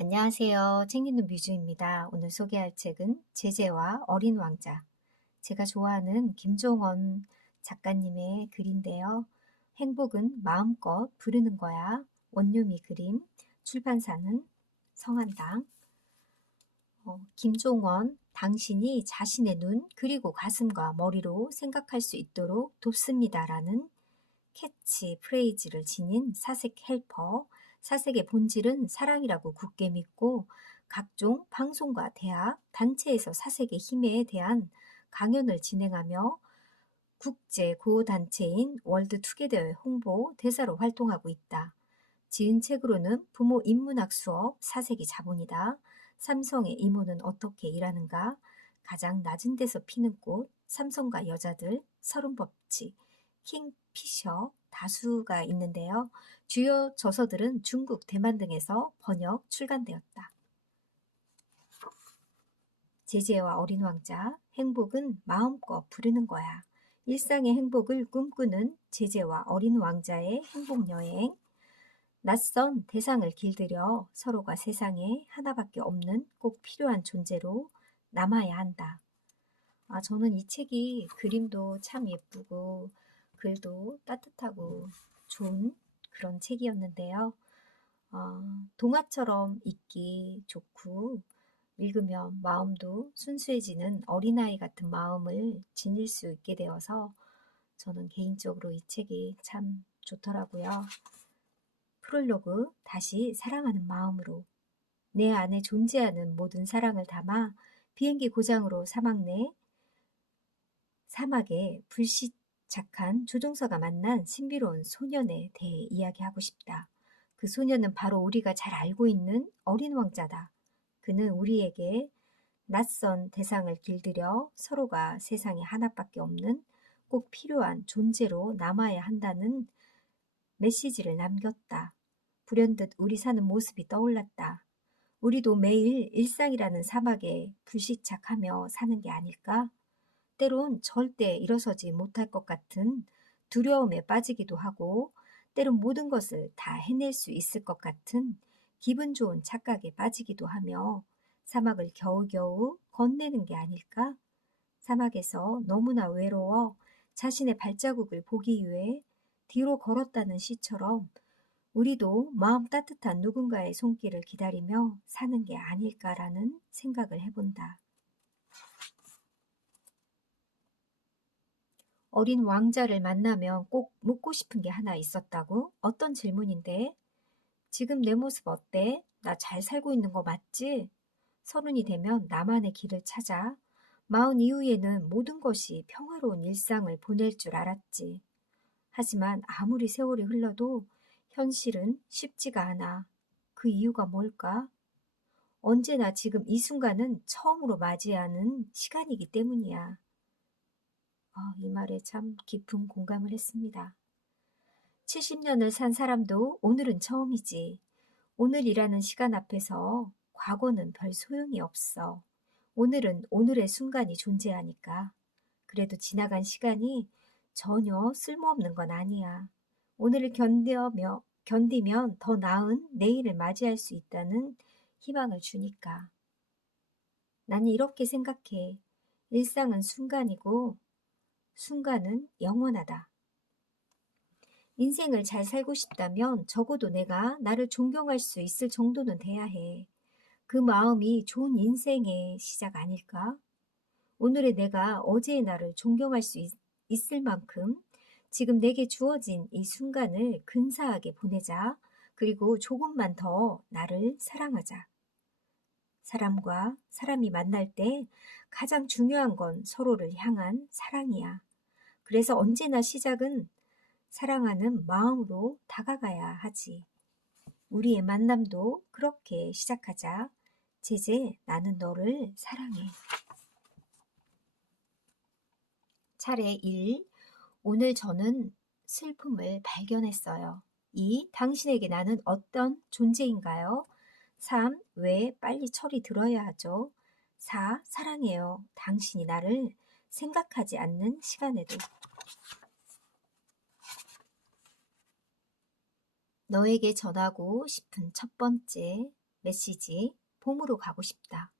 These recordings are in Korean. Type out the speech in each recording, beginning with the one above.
안녕하세요. 책 읽는 뮤즈입니다. 오늘 소개할 책은 제재와 어린 왕자. 제가 좋아하는 김종원 작가님의 글인데요. 행복은 마음껏 부르는 거야. 원유미 그림, 출판사는 성한당. 어, 김종원, 당신이 자신의 눈 그리고 가슴과 머리로 생각할 수 있도록 돕습니다라는 캐치 프레이즈를 지닌 사색 헬퍼, 사색의 본질은 사랑이라고 굳게 믿고 각종 방송과 대학, 단체에서 사색의 힘에 대한 강연을 진행하며 국제 구호단체인 월드투게더의 홍보 대사로 활동하고 있다. 지은 책으로는 부모 인문학 수업 사색이 자본이다. 삼성의 이모는 어떻게 일하는가? 가장 낮은 데서 피는 꽃, 삼성과 여자들, 서른 법칙, 킹 피셔 다수가 있는데요. 주요 저서들은 중국, 대만 등에서 번역, 출간되었다. 제재와 어린 왕자, 행복은 마음껏 부르는 거야. 일상의 행복을 꿈꾸는 제재와 어린 왕자의 행복 여행. 낯선 대상을 길들여 서로가 세상에 하나밖에 없는 꼭 필요한 존재로 남아야 한다. 아, 저는 이 책이 그림도 참 예쁘고 글도 따뜻하고 좋은 그런 책이었는데요. 어, 동화처럼 읽기 좋고 읽으면 마음도 순수해지는 어린아이 같은 마음을 지닐 수 있게 되어서 저는 개인적으로 이 책이 참 좋더라고요. 프롤로그 다시 사랑하는 마음으로 내 안에 존재하는 모든 사랑을 담아 비행기 고장으로 사막 내 사막에 불시 착한 조종사가 만난 신비로운 소년에 대해 이야기하고 싶다. 그 소년은 바로 우리가 잘 알고 있는 어린 왕자다. 그는 우리에게 낯선 대상을 길들여 서로가 세상에 하나밖에 없는 꼭 필요한 존재로 남아야 한다는 메시지를 남겼다. 불현듯 우리 사는 모습이 떠올랐다. 우리도 매일 일상이라는 사막에 불시착하며 사는 게 아닐까? 때론 절대 일어서지 못할 것 같은 두려움에 빠지기도 하고, 때론 모든 것을 다 해낼 수 있을 것 같은 기분 좋은 착각에 빠지기도 하며 사막을 겨우겨우 건네는 게 아닐까? 사막에서 너무나 외로워 자신의 발자국을 보기 위해 뒤로 걸었다는 시처럼 우리도 마음 따뜻한 누군가의 손길을 기다리며 사는 게 아닐까라는 생각을 해본다. 어린 왕자를 만나면 꼭 묻고 싶은 게 하나 있었다고? 어떤 질문인데? 지금 내 모습 어때? 나 잘 살고 있는 거 맞지? 서른이 되면 나만의 길을 찾아 마흔 이후에는 모든 것이 평화로운 일상을 보낼 줄 알았지. 하지만 아무리 세월이 흘러도 현실은 쉽지가 않아. 그 이유가 뭘까? 언제나 지금 이 순간은 처음으로 맞이하는 시간이기 때문이야. 아, 이 말에 참 깊은 공감을 했습니다. 70년을 산 사람도 오늘은 처음이지. 오늘이라는 시간 앞에서 과거는 별 소용이 없어. 오늘은 오늘의 순간이 존재하니까. 그래도 지나간 시간이 전혀 쓸모없는 건 아니야. 오늘을 견디며, 견디면 더 나은 내일을 맞이할 수 있다는 희망을 주니까. 나는 이렇게 생각해. 일상은 순간이고 순간은 영원하다. 인생을 잘 살고 싶다면 적어도 내가 나를 존경할 수 있을 정도는 돼야 해. 그 마음이 좋은 인생의 시작 아닐까? 오늘의 내가 어제의 나를 존경할 수 있, 있을 만큼 지금 내게 주어진 이 순간을 근사하게 보내자. 그리고 조금만 더 나를 사랑하자. 사람과 사람이 만날 때 가장 중요한 건 서로를 향한 사랑이야. 그래서 언제나 시작은 사랑하는 마음으로 다가가야 하지. 우리의 만남도 그렇게 시작하자. 제제, 나는 너를 사랑해. 차례 1. 오늘 저는 슬픔을 발견했어요. 2. 당신에게 나는 어떤 존재인가요? 3. 왜 빨리 철이 들어야 하죠? 4. 사랑해요. 당신이 나를 생각하지 않는 시간에도. 너에게 전하고 싶은 첫 번째 메시지 봄으로 가고 싶다.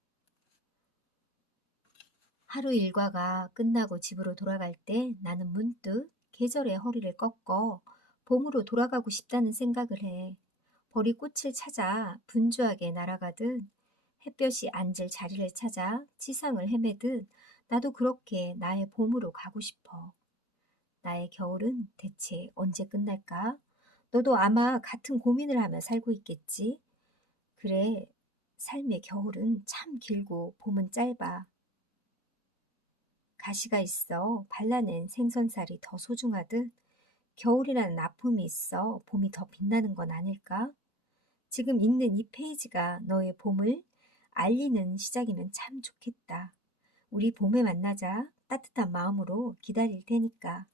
하루 일과가 끝나고 집으로 돌아갈 때 나는 문득 계절의 허리를 꺾어 봄으로 돌아가고 싶다는 생각을 해. 벌이 꽃을 찾아 분주하게 날아가듯 햇볕이 앉을 자리를 찾아 지상을 헤매듯 나도 그렇게 나의 봄으로 가고 싶어. 나의 겨울은 대체 언제 끝날까? 너도 아마 같은 고민을 하며 살고 있겠지? 그래, 삶의 겨울은 참 길고 봄은 짧아. 가시가 있어 발라낸 생선살이 더 소중하듯 겨울이라는 아픔이 있어 봄이 더 빛나는 건 아닐까? 지금 읽는 이 페이지가 너의 봄을 알리는 시작이면 참 좋겠다. 우리 봄에 만나자 따뜻한 마음으로 기다릴 테니까.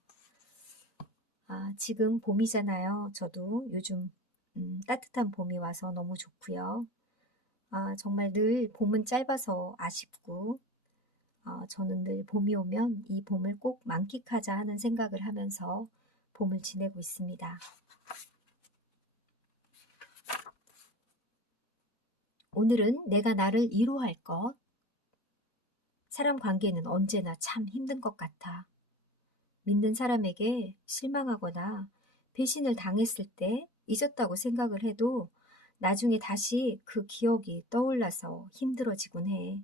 아, 지금 봄이잖아요. 저도 요즘 음, 따뜻한 봄이 와서 너무 좋고요. 아, 정말 늘 봄은 짧아서 아쉽고 어, 저는 늘 봄이 오면 이 봄을 꼭 만끽하자 하는 생각을 하면서 봄을 지내고 있습니다. 오늘은 내가 나를 이로할 것. 사람 관계는 언제나 참 힘든 것 같아. 믿는 사람에게 실망하거나 배신을 당했을 때 잊었다고 생각을 해도 나중에 다시 그 기억이 떠올라서 힘들어지곤 해.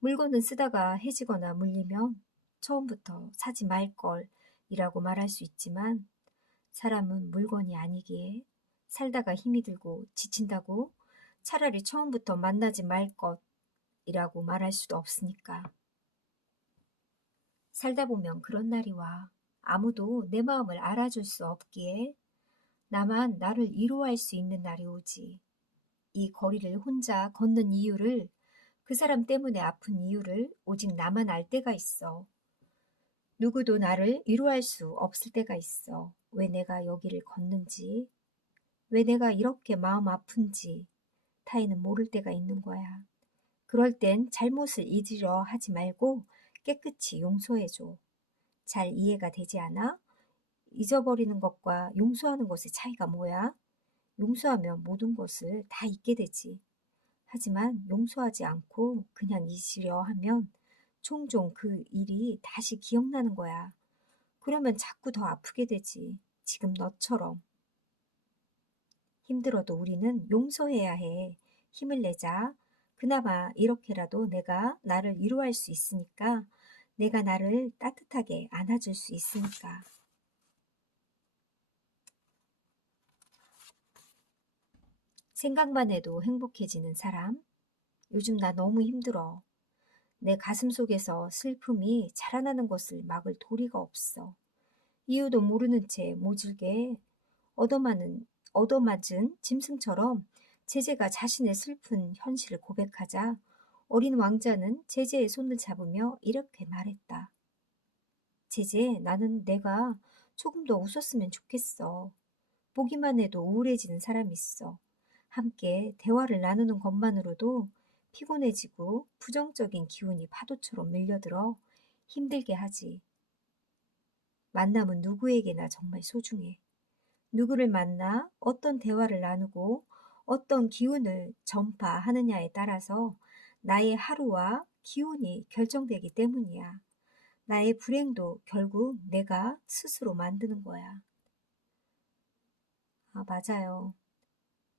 물건은 쓰다가 해지거나 물리면 처음부터 사지 말걸 이라고 말할 수 있지만 사람은 물건이 아니기에 살다가 힘이 들고 지친다고 차라리 처음부터 만나지 말 것이라고 말할 수도 없으니까. 살다 보면 그런 날이 와. 아무도 내 마음을 알아줄 수 없기에 나만 나를 이로할 수 있는 날이 오지. 이 거리를 혼자 걷는 이유를 그 사람 때문에 아픈 이유를 오직 나만 알 때가 있어. 누구도 나를 위로할 수 없을 때가 있어. 왜 내가 여기를 걷는지, 왜 내가 이렇게 마음 아픈지 타인은 모를 때가 있는 거야. 그럴 땐 잘못을 잊으려 하지 말고 깨끗이 용서해줘. 잘 이해가 되지 않아? 잊어버리는 것과 용서하는 것의 차이가 뭐야? 용서하면 모든 것을 다 잊게 되지. 하지만 용서하지 않고 그냥 잊으려 하면 종종 그 일이 다시 기억나는 거야. 그러면 자꾸 더 아프게 되지. 지금 너처럼. 힘들어도 우리는 용서해야 해. 힘을 내자. 그나마 이렇게라도 내가 나를 위로할 수 있으니까, 내가 나를 따뜻하게 안아줄 수 있으니까. 생각만 해도 행복해지는 사람. 요즘 나 너무 힘들어. 내 가슴 속에서 슬픔이 자라나는 것을 막을 도리가 없어. 이유도 모르는 채 모질게 얻어맞은, 얻어맞은 짐승처럼 제재가 자신의 슬픈 현실을 고백하자 어린 왕자는 제재의 손을 잡으며 이렇게 말했다. 제재, 나는 내가 조금 더 웃었으면 좋겠어. 보기만 해도 우울해지는 사람이 있어. 함께 대화를 나누는 것만으로도 피곤해지고 부정적인 기운이 파도처럼 밀려들어 힘들게 하지. 만남은 누구에게나 정말 소중해. 누구를 만나 어떤 대화를 나누고 어떤 기운을 전파하느냐에 따라서 나의 하루와 기운이 결정되기 때문이야. 나의 불행도 결국 내가 스스로 만드는 거야. 아, 맞아요.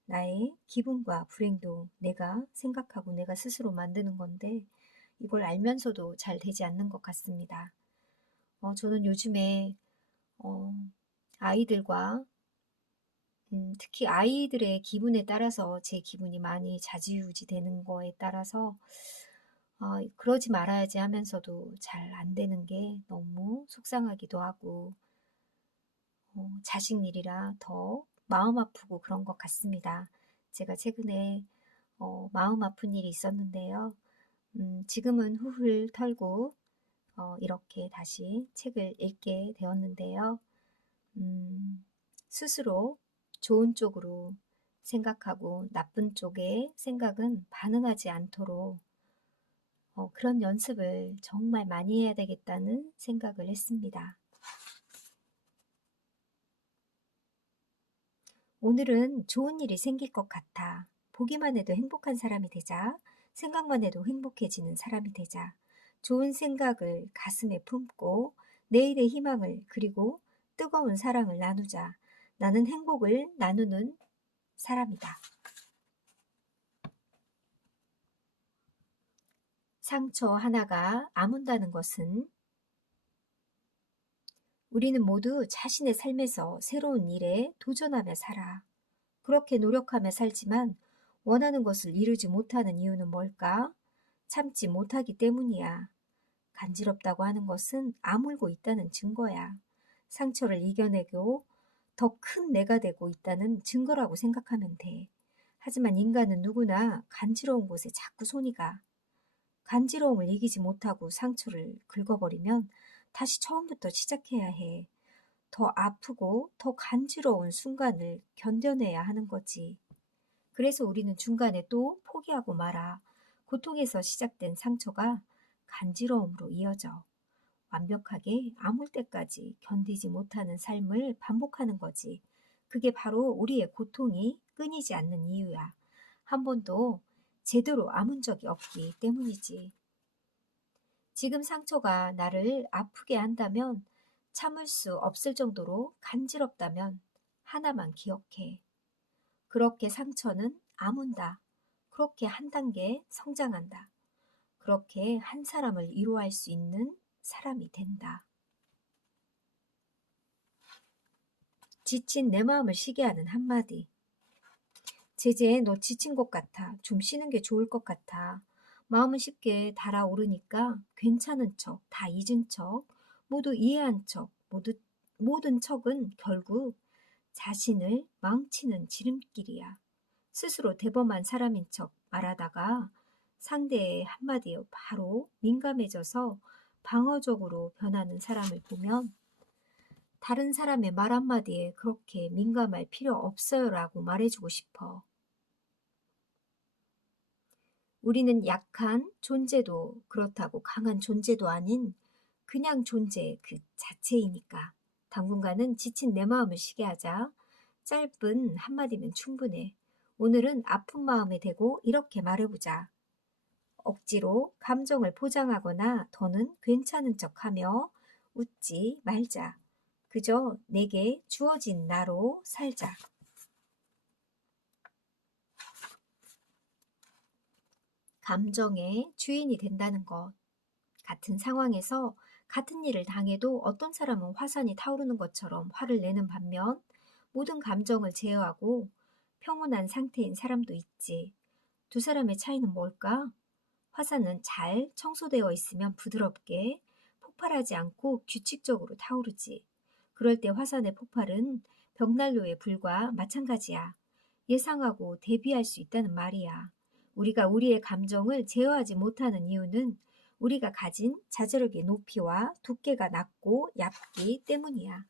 나의 기분과 불행도 내가 생각하고 내가 스스로 만드는 건데 이걸 알면서도 잘 되지 않는 것 같습니다. 어, 저는 요즘에 어, 아이들과 음, 특히 아이들의 기분에 따라서 제 기분이 많이 자지우지 되는 거에 따라서 어, 그러지 말아야지 하면서도 잘 안 되는 게 너무 속상하기도 하고 어, 자식 일이라 더 마음 아프고 그런 것 같습니다. 제가 최근에 어, 마음 아픈 일이 있었는데요. 음, 지금은 후훌 털고 어, 이렇게 다시 책을 읽게 되었는데요. 음, 스스로 좋은 쪽으로 생각하고 나쁜 쪽에 생각은 반응하지 않도록 어, 그런 연습을 정말 많이 해야 되겠다는 생각을 했습니다. 오늘은 좋은 일이 생길 것 같아. 보기만 해도 행복한 사람이 되자. 생각만 해도 행복해지는 사람이 되자. 좋은 생각을 가슴에 품고 내일의 희망을 그리고 뜨거운 사랑을 나누자. 나는 행복을 나누는 사람이다. 상처 하나가 아문다는 것은 우리는 모두 자신의 삶에서 새로운 일에 도전하며 살아. 그렇게 노력하며 살지만 원하는 것을 이루지 못하는 이유는 뭘까? 참지 못하기 때문이야. 간지럽다고 하는 것은 아물고 있다는 증거야. 상처를 이겨내고 더 큰 내가 되고 있다는 증거라고 생각하면 돼. 하지만 인간은 누구나 간지러운 곳에 자꾸 손이 가. 간지러움을 이기지 못하고 상처를 긁어버리면 다시 처음부터 시작해야 해. 더 아프고 더 간지러운 순간을 견뎌내야 하는 거지. 그래서 우리는 중간에 또 포기하고 말아. 고통에서 시작된 상처가 간지러움으로 이어져. 완벽하게 아물 때까지 견디지 못하는 삶을 반복하는 거지. 그게 바로 우리의 고통이 끊이지 않는 이유야. 한 번도 제대로 아문 적이 없기 때문이지. 지금 상처가 나를 아프게 한다면 참을 수 없을 정도로 간지럽다면 하나만 기억해. 그렇게 상처는 아문다. 그렇게 한 단계 성장한다. 그렇게 한 사람을 위로할 수 있는 사람이 된다. 지친 내 마음을 쉬게 하는 한마디. 제제, 너 지친 것 같아. 좀 쉬는 게 좋을 것 같아. 마음은 쉽게 달아오르니까 괜찮은 척, 다 잊은 척, 모두 이해한 척, 모두, 모든 척은 결국 자신을 망치는 지름길이야. 스스로 대범한 사람인 척 말하다가 상대의 한마디에 바로 민감해져서 방어적으로 변하는 사람을 보면 다른 사람의 말 한마디에 그렇게 민감할 필요 없어요 라고 말해주고 싶어. 우리는 약한 존재도 그렇다고 강한 존재도 아닌 그냥 존재 그 자체이니까. 당분간은 지친 내 마음을 쉬게 하자. 짧은 한마디면 충분해. 오늘은 아픈 마음에 대고 이렇게 말해보자. 억지로 감정을 포장하거나 더는 괜찮은 척하며 웃지 말자. 그저 내게 주어진 나로 살자. 감정의 주인이 된다는 것. 같은 상황에서 같은 일을 당해도 어떤 사람은 화산이 타오르는 것처럼 화를 내는 반면 모든 감정을 제어하고 평온한 상태인 사람도 있지. 두 사람의 차이는 뭘까? 화산은 잘 청소되어 있으면 부드럽게 폭발하지 않고 규칙적으로 타오르지. 그럴 때 화산의 폭발은 벽난로의 불과 마찬가지야. 예상하고 대비할 수 있다는 말이야. 우리가 우리의 감정을 제어하지 못하는 이유는 우리가 가진 자제력의 높이와 두께가 낮고 얇기 때문이야.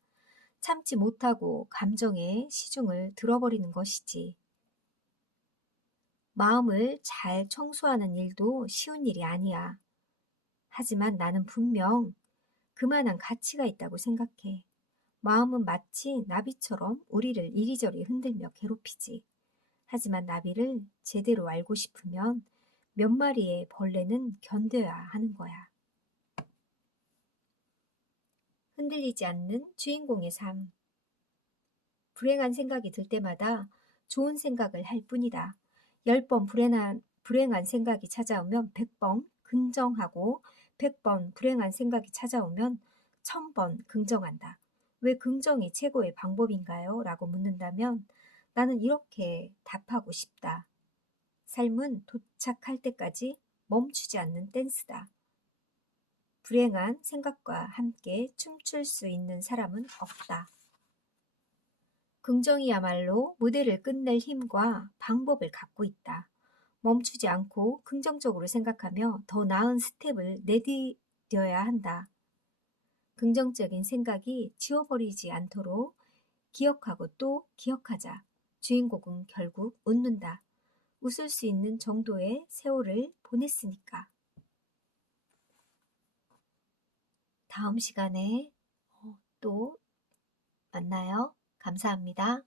참지 못하고 감정의 시중을 들어버리는 것이지. 마음을 잘 청소하는 일도 쉬운 일이 아니야. 하지만 나는 분명 그만한 가치가 있다고 생각해. 마음은 마치 나비처럼 우리를 이리저리 흔들며 괴롭히지. 하지만 나비를 제대로 알고 싶으면 몇 마리의 벌레는 견뎌야 하는 거야. 흔들리지 않는 주인공의 삶. 불행한 생각이 들 때마다 좋은 생각을 할 뿐이다. 열번 불행한, 불행한 생각이 찾아오면 백번 긍정하고 백번 불행한 생각이 찾아오면 천번 긍정한다. 왜 긍정이 최고의 방법인가요? 라고 묻는다면 나는 이렇게 답하고 싶다. 삶은 도착할 때까지 멈추지 않는 댄스다. 불행한 생각과 함께 춤출 수 있는 사람은 없다. 긍정이야말로 무대를 끝낼 힘과 방법을 갖고 있다. 멈추지 않고 긍정적으로 생각하며 더 나은 스텝을 내디뎌야 한다. 긍정적인 생각이 지워버리지 않도록 기억하고 또 기억하자. 주인공은 결국 웃는다. 웃을 수 있는 정도의 세월을 보냈으니까. 다음 시간에 어, 또 만나요. 감사합니다.